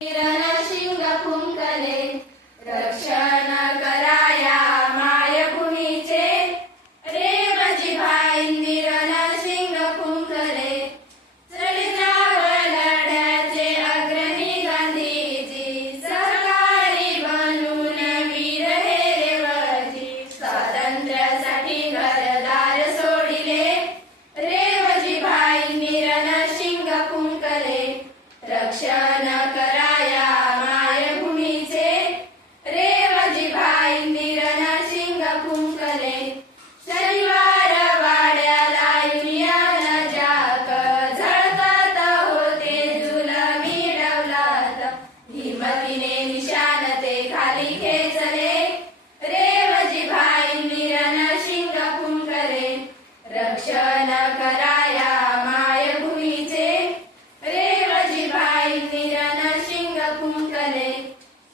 शिंग फुंकले रक्षण कराया मायभूमीचे रेवजी भाई शिंग फुंकले चरित्रावर लढ्याचे अग्रणी गांधीजी सहकारी बनून वीर हे रेवजी स्वातंत्र्यासाठी घरदार सोडिले रेवजी भाई शिंग फुंकले रक्षण कराया मायभूमीचे रेवजी भाई शिंग फुंकले शनिवार वाड्याला युनियन जाक झळकत होते जुलमी डौलात हिमतीने निशान ते खाली खेचले रेवजी भाई शिंग फुंकले रक्षण कराया मायभूमीचे रेवजी भाई शिंग फुंकले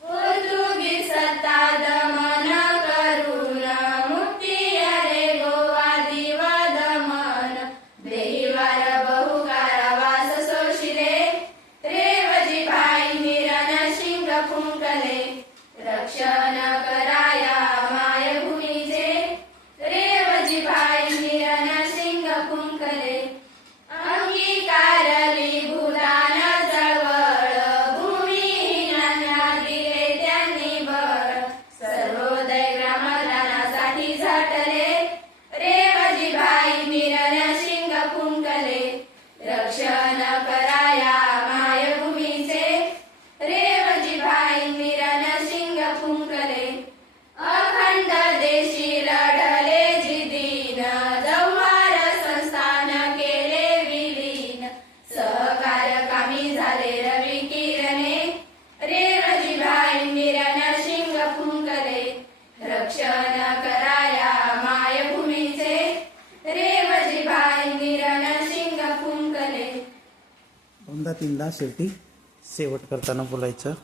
पोर्तुगीज सत्ता दमन करून मुक्ती अरे गोवा दिव दमन देहीवर बहु कारावास सोशिले रेवजी भाई शिंग फुंकले रक्षण कराया मायभूमीचे रेवजी भाई शिंग फुंकले अंगीकारली भूदान चळवळ भूमिहीनांना दिले त्यांनी बळ सर्वोदय ग्रामदानासाठी झटले रेवजी भाई शिंग फुंकले रक्षण कराया मायभूमीचे रेवजी भाई शिंग फुंकले अखंड देशी लढले जिद्दीन जव्हार संस्थान केले विलीन सहकार्यकामी झाले रवी किरणे रेवजी भाई शिंग फुंकले रक्षण कराया मायभूमीचे रेवजी भाई शिंग फुंकले दोनदा तीनदा शेवटी शेवट करताना बोलायचं.